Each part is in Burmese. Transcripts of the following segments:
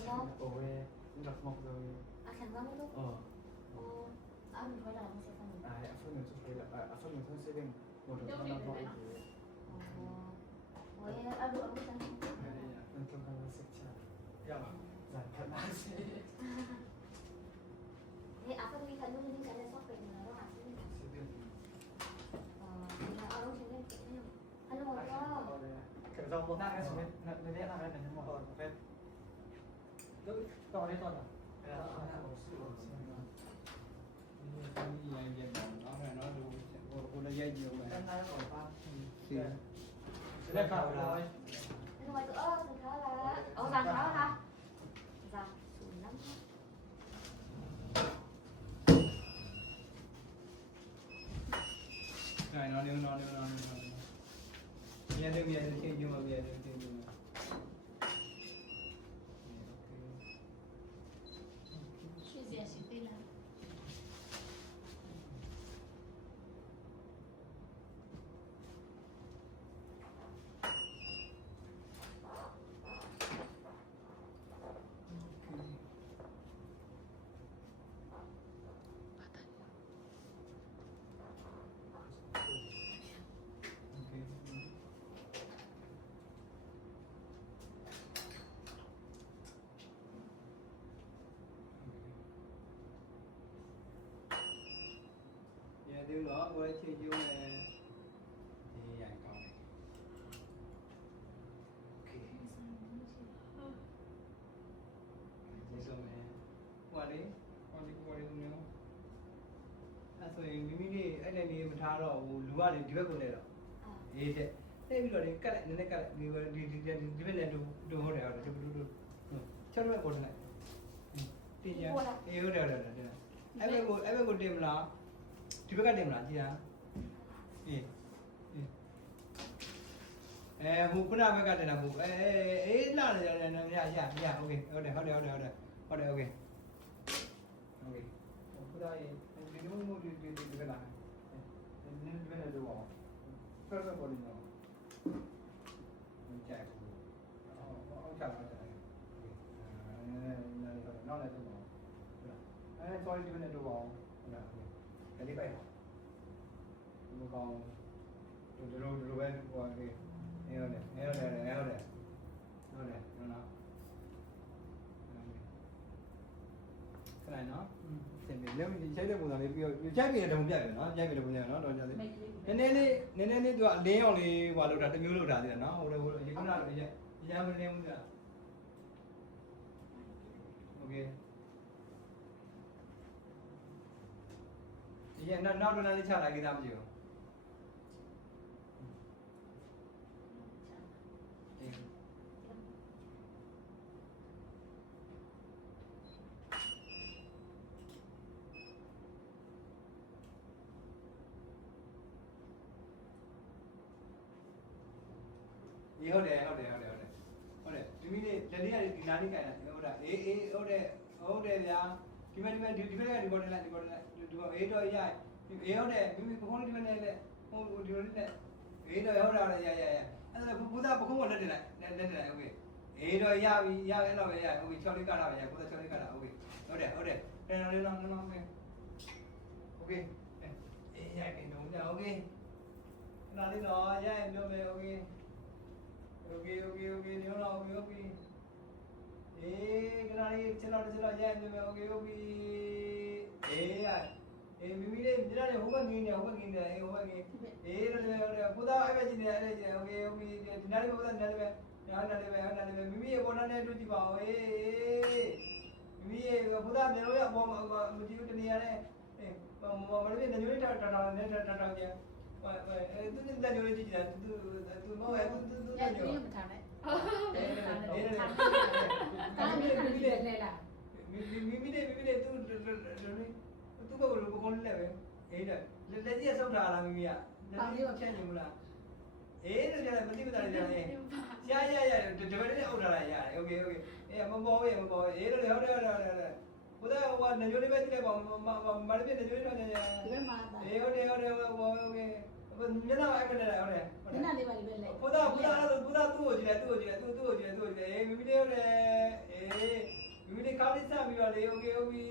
Owe, ndak mok zo. Akan kamu tuh? Oh, aku juga dalam masa kamu. Aku nunjuk kira, aku nunjuk sering modal tanah kok itu. Oh ya, aduh aku kan. Nunjuk kalau sekca. Ya, jangan nasi. Ini apa tuh ikan dulu ini ada sop yang mana orang asli? Sedih. Ini orang sini kayaknya. Halo Moto. Kerja mau nak kan sebenarnya, nak dia nak kan yang mau kan. Itu kau ada tuh tak? Ya, ada sih. Ini yang dia nó là nó đủ cô đã dây nhiều mà Kan ada apa? Sì. Sudah kau rồi. Ini ngoài cửa sườn khá là. Giàn khá hả? Giàn sườn lắm. Này nó nghe được khi nhưng mà nghe được khi nhưng mà Suy dẻ xíu tên là nghe được đó cô ấy khi nhưng mà thì dạng còn này dễ sợ mẹ qua đi không nhớဆိုရင်မိမိလေးအဲ့တဲ့နေမထားတော့ဘူးလူကနေဒီဘက်ကိုလဲတော့အေးတဲ့အဲ့ပြီးတော့ဒီကတ်လိုက်နည်းနည်းကတ်လိုက်ဒီဘက်နဲ့တူဟုတ်တယ်ဟုတ်တယ်တူချက်တော့ပေါ်လိုက်တင်ရအေးဟုတ်တယ်တင်အဲ့ဘက်ကိုတင်မလားဒီဘက်ကတင်မလားကြည်လားအေးဟိုခုနဘက်ကတင်တာဟိုအေးလာနေရโอเคဟုတ်တယ်โอเคခုနရေဒီလိုမျိုးဒီကလာနင်းဘယ်နဲ့တော့ဖက်ပေါ်နေတော့ကြိုက်ဘူးအော်ချာတော့နောက်လည်းတော့sorry ဒီဘယ်နဲ့တော့ဟုတ်လားဒီလေးပိုက်ဘုကောင်းဒီလိုပဲဟိုကေဟုတ်တယ်နော်စင်ပြီလည်းရိုက်တဲ့ပုံစံလေးပြီးတော့ရိုက်ပြီးတဲ့ပုံပြတယ်နော်ရိုက်ပြီးတဲ့ပုံစံနော်တော့ကြာသေးနည်းနည်းလေးသူကအလင်းအောင်လေးဟိုလောက်တာတစ်မျိုးလောက်တာသေးတယ်နော်ဟိုရေခုနကရမ်းမလင်းဘူးကြာโอเคဒီရနောက်တော့လေးချလိုက်ကြတာမကြည့်ဘူးဟုတ်တယ်ဒီမိလေးလက်လေးကဒီနားလေးကြိုင်တာဟုတ်တာအေးဟုတ်တယ်ဗျာဒီဘက်ကဒီပေါ်လိုက်ဒီအေးတော့ရအေးဟုတ်တယ်မိပခုံးလေးဒီဘက်နဲ့လေဟိုဒီလိုလေးနဲ့အေးတော့ဟုတ်တာရအဲ့ဒါဘုရားပခုံးကိုလက်တင်လိုက်โอเคအေးတော့ရပြီအဲ့တော့ပဲရโอเค6လေးကတာပဲရ6လေးကတာโอเคဟုတ်တယ်တယ်နော်โอเคအေးရပြီတော့โอเคနားလေးတော့ရရင်ပြောမယ်โอเคညောတော့โอเคအေးကနားလေးချက်တော့ရရင်ပြောမယ်โอเคအေးမိလေးဒီနေ့ဟိုဘက်ငင်းနေအေးဟိုဘက်ငင်းအေးတော့ဘုရားအဲ့ပဲကြည့်နေโอเคဒီနားလေးဘုရားနားလေးပဲမိမိရဲ့ဘောနာနဲ့တွေ့ကြည့်ပါဦးအေးမိမိရဲ့ဘုရားမျိုးရဲ့ဘောမကြည့်ဘူးတနေရာနဲ့မလေးညိုလေးတာနဲ့တာကြသူကညိုလေးကြည့်တာသူမောရဲ့သူညို Nhưng mà thằng đấyမိလေးသူဘယ်လိုကောင်းလဲပဲအေးတယ်လက်ကြီးဆောက်ထားလားမိမိကလက်ကြီးဖြန့်နေမလားအေးတယ်ကြတယ်မသိမသာကြတယ်ရဒီဘက်လေးအုပ်ထားလိုက်ရတယ်โอเคအေးမပေါ်အေးတယ်ဟုတ်တယ်ဘုရားဟိုကညိုလေးပဲကြည့်လိုက်ပါမလေးပြညိုလေးတော့ည Cái mà အေးဟုတ်တယ်โอเค မျက်နှာအိုက်မနေဟုတ်တယ် ဒီနာလေးပါလေးပဲလိုက် ဘုရားသူ့ကိုကြည့်လိုက်အေးမိမိလေးဟုတ်တယ်အေးမိမိလေးကောင်းလေးဆက်ပြီးတော့လေโอเคဟုတ်ပြီ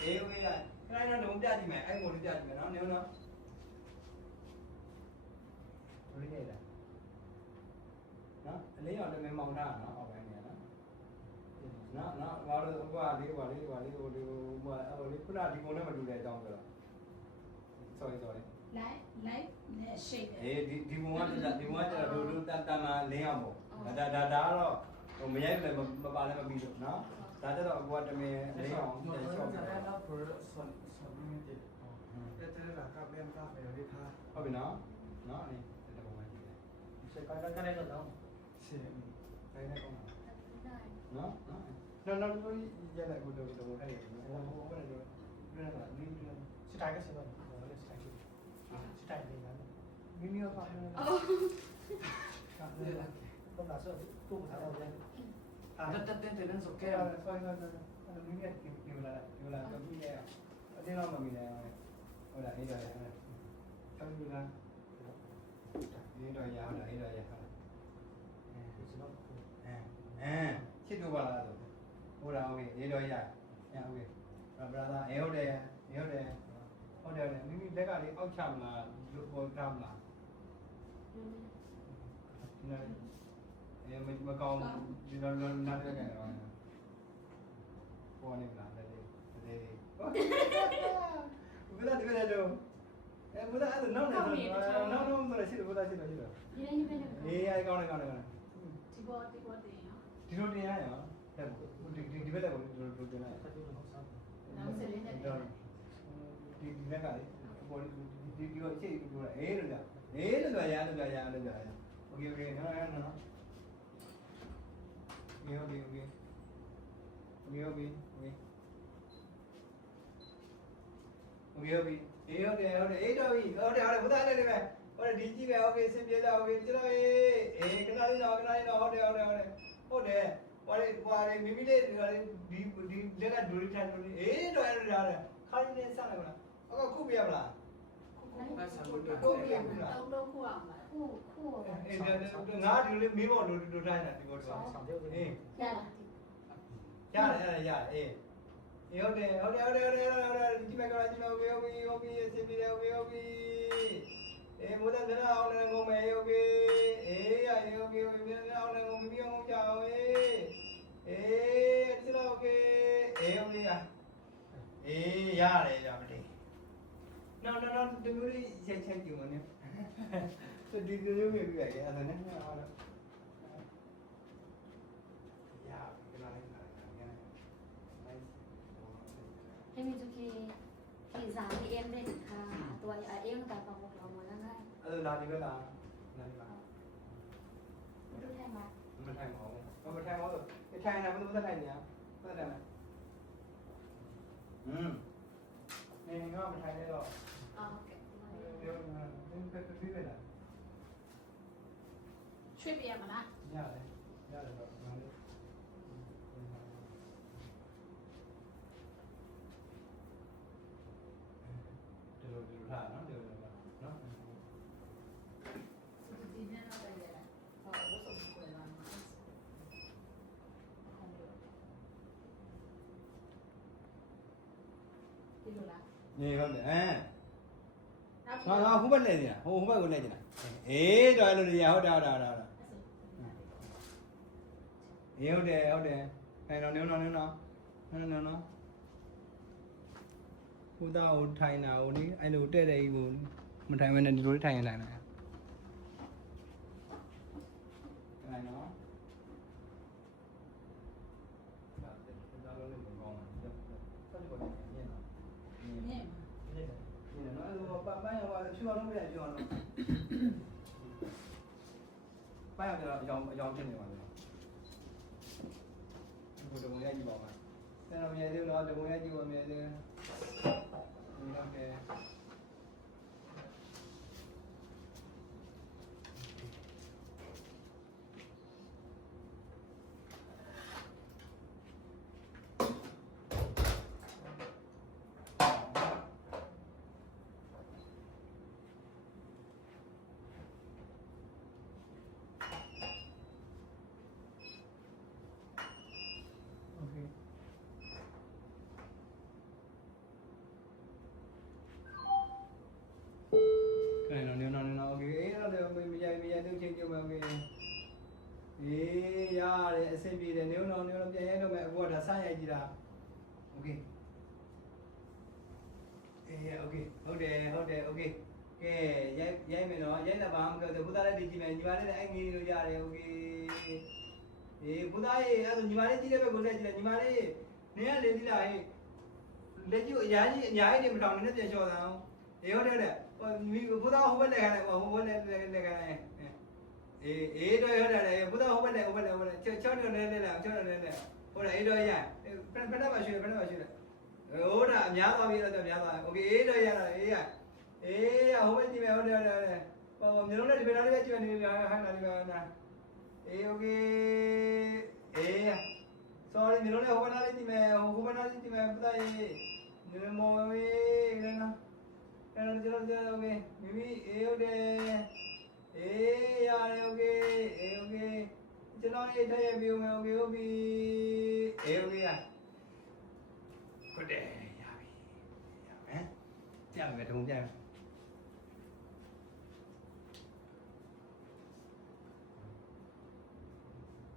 အေးโอเคရခိုင်းတော့ပြကြည့်မယ်အဲ့ကိုလေးပြကြည့်မယ်နော်နေဦးနော်ဘယ်လိုလဲနော်အလေးရောလည်းမမောင်တာနော်အောက်ပိုင်းနေနော်ဘာလို့ဟိုလေးခုနဒီကုန်းနဲ့မတူတဲ့အကြောင်းဆိုတော့ sorry လိုက်နဲ့ရှိတယ် အေးဒီဘုံကကျတော့တို့တန်မာလင်းအောင်ပေါ့ဒါကတော့ဟိုမရိုက်လည်းမပါလည်းမပြီးတော့နော်ဒါကြတော့ကိုကတမင်လင်းအောင်ပြန်ချောက် จะได้รับผลส่วนนี้ติดจะได้หลักการเรียนการไปวิพากษ์ ဟုတ်ပြီနော်နော်အဲ့ဒီဘုံကကြည့်တယ် ใช่ก็ได้แล้วใช่ တိုင်းနဲ့ကောင်းတာ ได้ နော်တို့ရလိုက်ကိုတော့အဲ့ဒီဟိုဘယ်လိုလဲနင်း สไตล์ก็ใช่ป่ะเราเรียกสไตล์ที่สไตล์นี้นะ မိမိရောပါနေ อ๋อ ต้องการเสื้อตู้ภาษาเราเนี่ยเต้นสกแก้ ကဲ ว ဆွဲမိမိဒီလာတော့ပြီးရအတင်းတော့မမီလဲဟုတ်လားအေးတော့ရဟုတ်ဆက်ပြီးလားအေးတော့ရဟုတ်လားအေးတော့ရဟုတ်လားချစ်တို့ပါလားဆိုဟုတ်လားโอเคအေးတော့ရโอเคဘရာသာအေးဟုတ်တယ်မိမိလက်ကလေးအောက်ချမလားလူပေါ်ထားမလားဒီနေ့အေးမကောင်းဒီလိုနားတယ်ကတော့ပေါ်နေလားတဲ့ဘယ်လိုဒီလိုတော့ဘယ်လိုအဲ့နောက်နေတော့နောက်ဆိုရှိတယ်ဘယ်လိုရှိတယ် นี่นี่เป็น အေးအဲ့ကောင်းတယ် ဒီပေါ်တင်ရော ဒီလိုတင်ရရောဒီဘက်ကတော့ဒီလိုတင်ရ နောက်ဆက်လေးနဲ့ ဒီလက်ကလေပေါ်ဒီလိုအခြေဒီလိုအေးလို့ရโอเคနော်โอเคโอเคအေးဟုတ်တယ်အေးတော့ပြီဟုတ်တယ်ဘုရားလည်းပဲဟုတ်တယ်ဒီကြည့်ပဲโอเคစင်ပြေကြโอเคကျတော့အေးခဏလေးတော့ဟုတ်တယ်ဘာလဲမိမိလေးဒီလက်ကဒူရီထိုင်လို့အေးတော့ရတယ်ခါရင်းနဲ့စလိုက်မလားအခုပြရမလား ကိုပြရမှာတုံးတော့ခုအောင်လား คู่คู่ အေးငါဒီလိုမေးဖို့လိုထိုင်တာဒီကောတော့အေး ได้ละ ရတယ်အေးဟုတ်တယ်ဒီမဲ့ကလာဒီမဲ့โอเคစင်ပြေတယ်โอเคအေးမိုးတဲ့နာအောင်လည်းငုံမယ်โอเคအေးရโอเคမြန်အောင်လည်းငုံပြီးအောင်ကြောင်းအေးဒီလိုโอเคအေးโอเคအေးရတယ်ရမတည်နော်ဒီမျိုးလေးချက်ကြည့်မနေဒီလိုမျိုးပြရတယ်အဲ့ဒါနဲ့အားလုံးရပြီလား ให้มีจุกีที่สามที่เอ็มได้ค่ะตัวเอ็มกับปองเราหมดแล้วไง အဲ့ဒါလာဒီဘက်လားလာဒီပါ ดูแทนมา မထိုင်ပါဘူးမထိုင်ပါဘူးထိုင်တာဘယ်လိုထိုင်နေရဟုတ်တယ်လားနေငါမထိုင်နေတော့ อ๋อโอเค ပြောနေတာပြပြလာ ช่วยเปียมานะ ရတယ်တော့ငါလေးဒီလိုထားနော်ဒီလိုနော် ဒီနေ့တော့တယ်ဟောဘုဆုံးကိုလာမှာဒီလိုလား နေဟုတ်တယ်နောက် ငါဟိုဘက်လဲနေတာဟိုဘက်ကိုလဲနေတာအေးတော်လို့ရဟုတ်တာအေးဟုတ်တယ်အဲ့တော့နင်းနော်ဟိုသားဟိုထိုင်တာဟိုလေအဲ့လိုတဲ့တဲ့ကြီးကိုမထိုင်မနဲ့ဒီလိုထိုင်ရင်ထိုင်တယ်အဲ့နော်ဒါလည်းမကောင်းဘူးဆက်ကြည့်ပါဦးညင်နော် เนี่ย နော်အဲ့လိုပိုင်းရောချူအောင်လုပ်ပြချူအောင်လုပ်ပိုင်းရောအကြောင်းဖြစ်နေပါလေဒီလိုမျိုးရကြည့်ပါဦးဆရာမြဲသေးလားဒီလိုမျိုးရကြည့်ပါမြဲသေးဟုတ်ကဲ့ အေးရတယ်အဆင်ပြေတယ်နေတော့ပြန်ရဲတော့မယ်အခုကဒါစရိုက်ကြည့်တာโอเคအေးโอเคဟုတ်တယ်โอเคကဲရိုက်မယ်နော်ရိုက်တာဘာမှမပြောဘူးဘုသားလည်းဒီကြည့်မယ်ညီမလေးလည်းအဲ့ငေးလို့ရတယ်โอเคအေးဘုသားရေးအဲ့ဒါညီမလေးကြည့်တဲ့ဘက်ကိုလည်းကြည့်တယ်ညီမလေးနင်ကလေဒီလားဟေးလက်ကျအများကြီးနေမထောင်နဲ့ပြန်လျှော်တာအောင်အေးဟုတ်တယ်ဘုသားဟိုဘက်လက်ခံလိုက်ဟိုဘက်လက်ခံလိုက်အေးတော့ရတယ်ဘုရားဟိုဘက်နဲ့ချောင်းနေလဲချောင်းနေလဲဟိုဒါအေးတော့ရဖက်ပါရွှေဟိုဒါအများသွားပြီတော့များသွားโอเคအေးတော့ရတာအေးဟိုဘက်ကြည့်မယ်ဟုတ်တယ်ဟိုမျိုးလုံးနဲ့ဒီဘက်လေးပဲကြည့်နေပြီဟာလာဒီကနာအေးโอเคအေး sorry မျိုးလုံးနဲ့ဟိုဘက်လေးကြည့်မယ်ဟိုဘက်လေးကြည့်မယ်ပသားရေးဒီမော်ဝေးလဲနော်အဲ့တော့ကျွန်တော်โอเคမိမိအေးဟုတ်တယ်အေးရတယ်โอเคโอเคကျွန်တော်ရေးထားရပြီโอเคဟုတ်ပြီအေးโอเคရဟုတ်တယ်ရပြီရမယ်ကြည့်မယ်တုံးကြည့်မယ်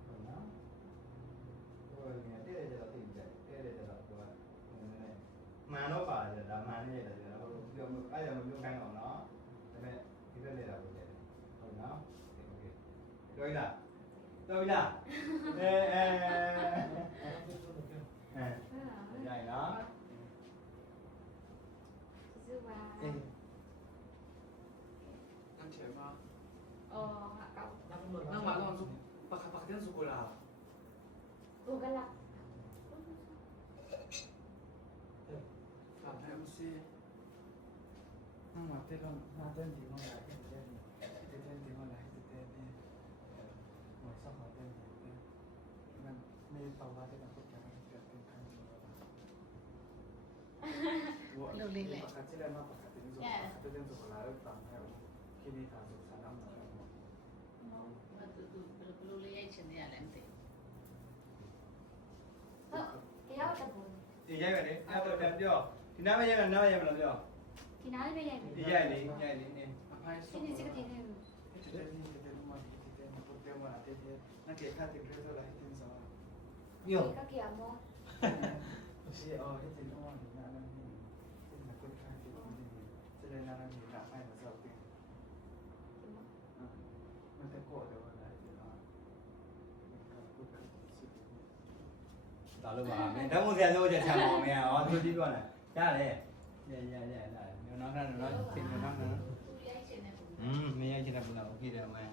ဟုတ်နော်ဟိုကတဲ့ကြတော့သိကြတဲ့ကြတော့ဟိုကမှန်တော့ပါတယ်ဒါမှန်နေတယ်ကျွန်တော်ပြောအဲ့ဒါမပြောခိုင်းအောင်နော်ဒါပေမဲ့ဒီဘက်နေတာကိုဟုတ်နော်โอเคတွေ့လားရိုက်နော် ကျေးဇူးပါ นั่นเฉยป่ะ အော်ကောက် นั่งมาตอนสุกปากเต้นสุกุลา ကိုကလာ ถามให้อุ้ซีนั่งมาเต้นแล้วน่าเต้นดีมากเลยเต้นดีมากเลยเต้นเนี่ยหมดสักหน่อยเต้นมันไม่ตอบว่าจะเป็นคนแก่มันเกิดเป็นครั้งเดียวเราเล่นแหละปากที่แรกมาปากที่นี่สุดจะเต้นสุกุลาแล้วตามให้ที่นี่ทางสุขสันต์น้ำหนัก လူလေးရိုက်ချင်တယ်လည်းမသိ ဟုတ်တရားတပုံ ဒီရိုက်မယ်လေအဲ့တော့ပြန်ပြောဒီနားမရိုက်မလားပြော ဒီနားလေးပဲရိုက်မယ် ဒီရိုက်လေနေ အဖိုင်း ဒီ ဆုံး နေ့စကတင်နေ Este tema este tema este na que ka te credo la gente sa ပြော ကကရမော si oh este no na na ni na ko ka te ni se le na na ni na ai na sa pe na te ko de wa na ni na ka ko ka si ဒါလို့ပါမင်းဓာတ်မို့ဆရာပြောချက်ချမ်းပါမင်းဟောသူကြည့်ပြောလားကြားတယ်ရနောက်ခဏနော်သိနေနောက်ခဏ လူရိုက်ချင်တယ်ပုံ မင်းရိုက်ချင်တဲ့ပုံလားโอเคတယ်မင်း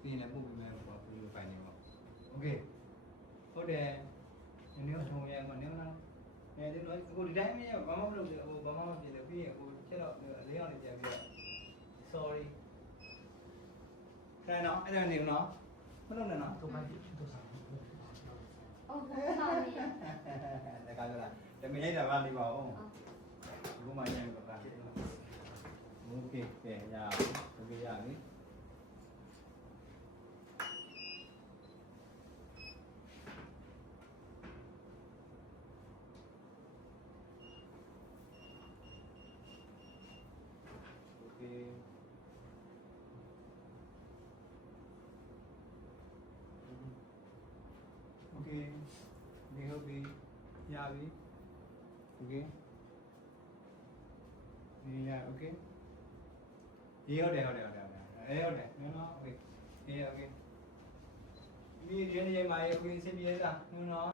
ပြီးရင်ပို့ပြီးမယ်ပေါ့ပြီးလို့ပိုင်နေပေါ့โอเคဟုတ်တယ်နည်းထုံရဲမနည်းမလားအဲဒီတော့ကိုဒီတိုင်းမရဘာမှမလုပ်ဘူးဟိုဘာမှမဖြစ်တယ်ပြီးရင်ကိုချက်တော့အလေးအောင်နေပြန်ပြီးတော့ sorry ခဏနော်အဲ့ဒါနေနော်မလုပ်နဲ့နော် to mai to sa အော်ဟုတ်ပါပြီ ဒါကလည်းတမင်ရိုက်တာပါနေပါဦးဘုမရိုက်ပါလားโอเคကဲရโอเคရပြီโอเคโอเคဒီဟုတ်ပြီရပြီโอเคဒီရโอเคဒီဟုတ်တယ်ဟုတ်တယ်နော်โอเคဒီโอเคဒီရင်းနေမှာโอเคစင်ပြေတာနော်